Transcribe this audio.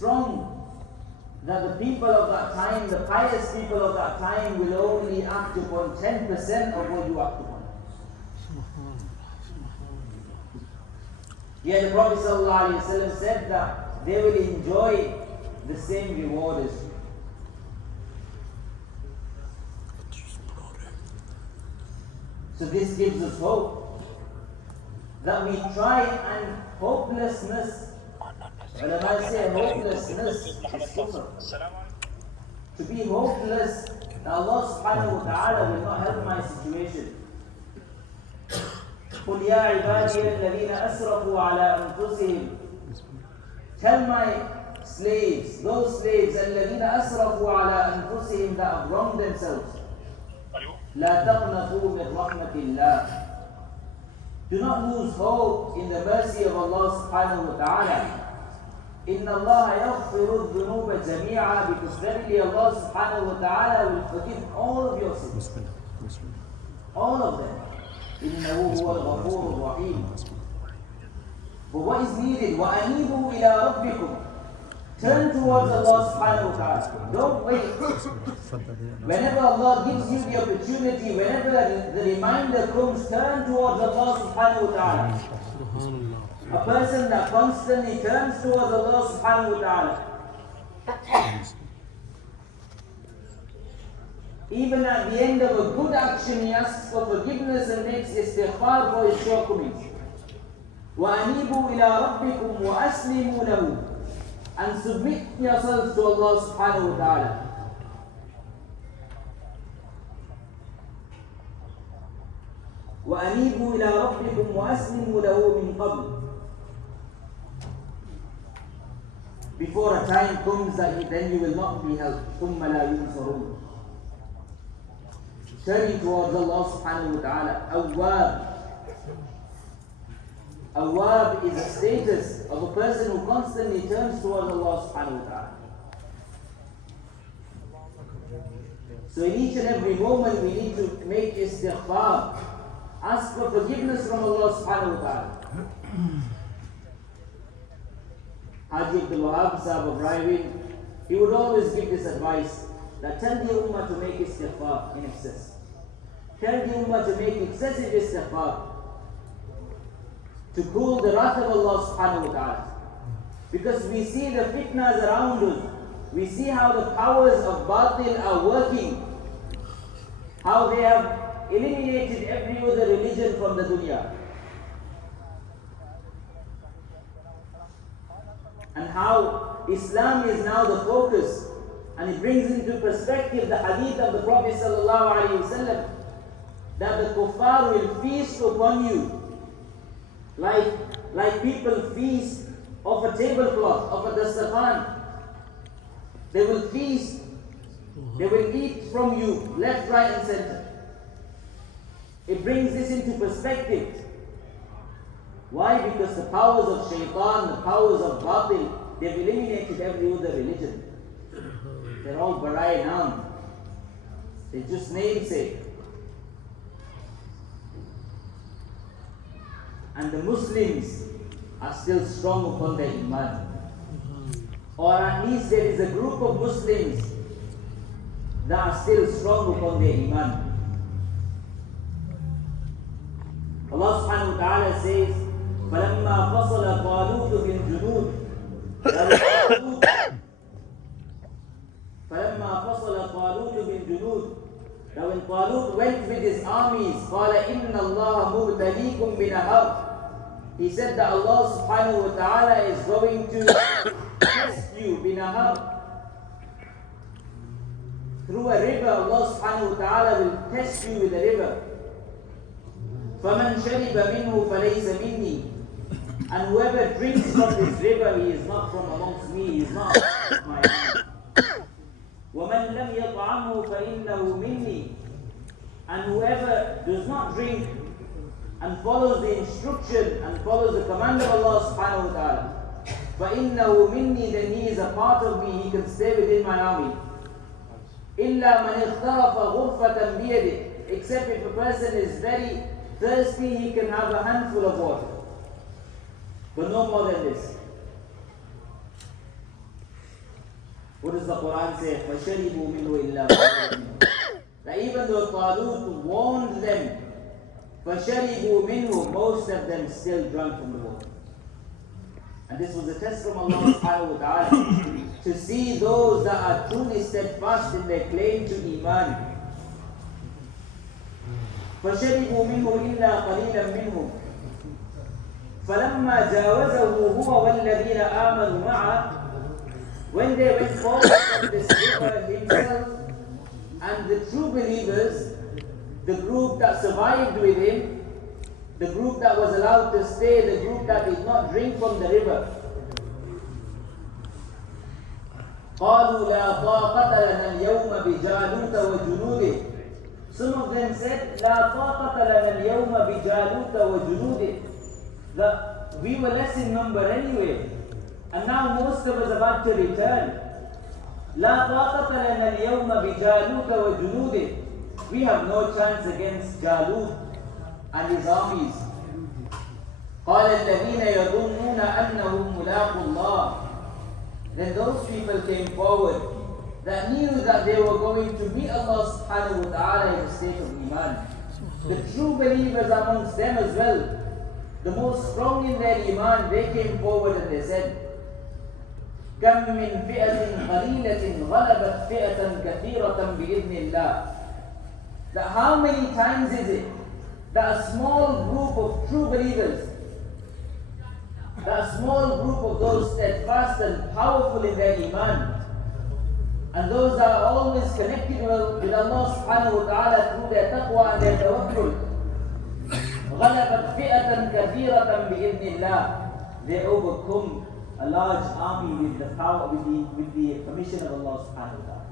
strong that the people of that time, the pious people of that time, will only act upon 10% of what you act upon. Yet the Prophet ﷺ said that they will enjoy the same reward as you. So this gives us hope that we try, and hopelessness, ulama say hopelessness is kufr. To be hopeless that Allah subhanahu wa ta'ala will not help my situation. قُلْ يَا عِبَادِيَ الَّذِينَ أَسْرَفُوا عَلَىٰ أَنفُسِهِمْ. Tell my slaves, those slaves, الَّذِينَ أَسْرَفُوا عَلَىٰ أَنفُسِهِمْ, that have wronged themselves. لَا تَقْنَطُوا مِنْ رَحْمَةِ اللَّهِ. Do not lose hope in the mercy of Allah subhanahu wa ta'ala. إِنَّ اللَّهَ يَغْفِرُ الذُّنُوبَ جَمِيعًا, because verily Allah subhanahu wa ta'ala will forgive all of your sins. All of them. إِنَّهُ هُوَ الْغَفُورُ الرَّحِيمُ. But what is needed? وَأَنِيبُوا إِلَىٰ رَبِّكُمْ. Turn towards Allah subhanahu wa ta'ala. Don't wait. Whenever Allah gives you the opportunity, whenever the reminder comes, turn towards Allah subhanahu wa ta'ala. A person that constantly turns towards Allah subhanahu wa ta'ala, even at the end of a good action, he asks for forgiveness and makes istighfar for his shortcomings. وَأَنِيبُوا إِلَىٰ رَبِّكُمْ وَأَسْلِمُوا لَهُ. And submit yourselves to Allah subhanahu wa ta'ala. وَأَنِيبُوا إِلَىٰ رَبِّكُمْ وَأَسْلِمُوا لَهُ مِنْ قَبْلِ. Before a time comes that then you will not be helped. ثُمَّ لَا يُنصَرُونَ. Turning towards Allah subhanahu wa ta'ala. Awwab. Awwab is a status of a person who constantly turns towards Allah subhanahu wa ta'ala. So in each and every moment we need to make istighfar. Ask for forgiveness from Allah subhanahu wa ta'ala. Haji Abdul Wahab Sahib of Raiwin, he would always give this advice, that tell the ummah to make istighfar in excess. Tell the ummah to make excessive istighfar, to cool the wrath of Allah subhanahu wa ta'ala. Because we see the fitnas around us, we see how the powers of batil are working, how they have eliminated every other religion from the dunya, and how Islam is now the focus, and it brings into perspective the hadith of the Prophet sallallahu alaihi wasallam, that the kuffar will feast upon you like people feast off a tablecloth, off a dastakhan. They will feast, they will eat from you, left, right and center. It brings this into perspective. Why? Because the powers of shaitan, the powers of batil, they've eliminated every other religion. They're all barai now. They're just namesake. And the Muslims are still strong upon their iman. Or at least there is a group of Muslims that are still strong upon their iman. Allah subhanahu wa ta'ala says, فَلَمَّا فَصَلَ طَالُوتُ بِالْجُنُودِ. فَلَمَّا فَصَلَ طَالُوتُ بِالْجُنُودِ. Now when Talut went with his armies, قَالَ إِنَّ اللَّهَ مُبْتَلِيكُمْ بِنَهَرٍ. He said that Allah subhanahu wa ta'ala is going to test you binahar. Through a river, Allah subhanahu wa ta'ala will test you with a river. فَمَنْ شَرِبَ مِنْهُ فَلَيْسَ مِنِّي. And whoever drinks from this river, he is not from amongst me, he is not my own. وَمَنْ لَمْ يَطْعَمْهُ فَإِنَّهُ مِنِّي. And whoever does not drink and follows the instruction and follows the command of Allah subhanahu wa ta'ala, فَإِنَّهُ مِنِّي, then he is a part of me, he can stay within my army. إِلَّا مَنِ اغْتَرَفَ غُرْفَةً بِيَدِهِ. Except if a person is very thirsty, he can have a handful of water. But no more than this. What does the Quran say? فَشَرِبُوا مِنْهُ إِلَّا قَلِيلًا مِنْهُمْ. That even though Talut warned them, فَشَرِبُوا مِنْهُ, most of them still drank from the water. And this was a test from Allah subhanahu wa ta'ala to see those that are truly steadfast in their claim to Iman. فَشَرِبُوا مِنْهُ إِلَّا قَلِيلًا مِنْهُمْ فَلَمَّا جَاوَزَهُ هُوَ وَالَّذِينَ آمَنُوا مَعَهُ. When they went forward from this river himself and the true believers, the group that survived with him, the group that was allowed to stay, the group that did not drink from the river, قَالُوا لَا طَاقَةَ لَنَا الْيَوْمَ بِجَالُوتَ وَجُنُودِهِ. Some of them said, لَا طَاقَةَ لَنَا الْيَوْمَ بِجَالُوتَ وَجُنُودِهِ. That we were less in number anyway, and now most of us are about to return. لَا طَاقَةَ لَنَا الْيَوْمَ بِجَالُوتَ وَجُنُودِهِ. We have no chance against Jalut and his armies. قَالَ الَّذِينَ يَظُنُّونَ أَنَّهُمْ مُلَاقُوا اللَّهِ. Then those people came forward that knew that they were going to meet Allah subhanahu wa ta'ala in a state of Iman. The true believers amongst them as well, the most strong in their Iman, they came forward and they said, كَمْ مِنْ فِئَةٍ قَلِيلَةٍ غَلَبَتْ فِئَةً كَثِيرَةً بِإِذْنِ اللَّهِ. That how many times is it that a small group of true believers, that a small group of those steadfast and powerful in their Iman, and those that are always connected with Allah subhanahu wa ta'ala through their taqwa and their tawakkul, غَلَبَتْ فِئَةً كَثِيرَةً بِإِذْنِ اللَّهِ. They overcome a large army with the power, with the permission of Allah subhanahu wa ta'ala.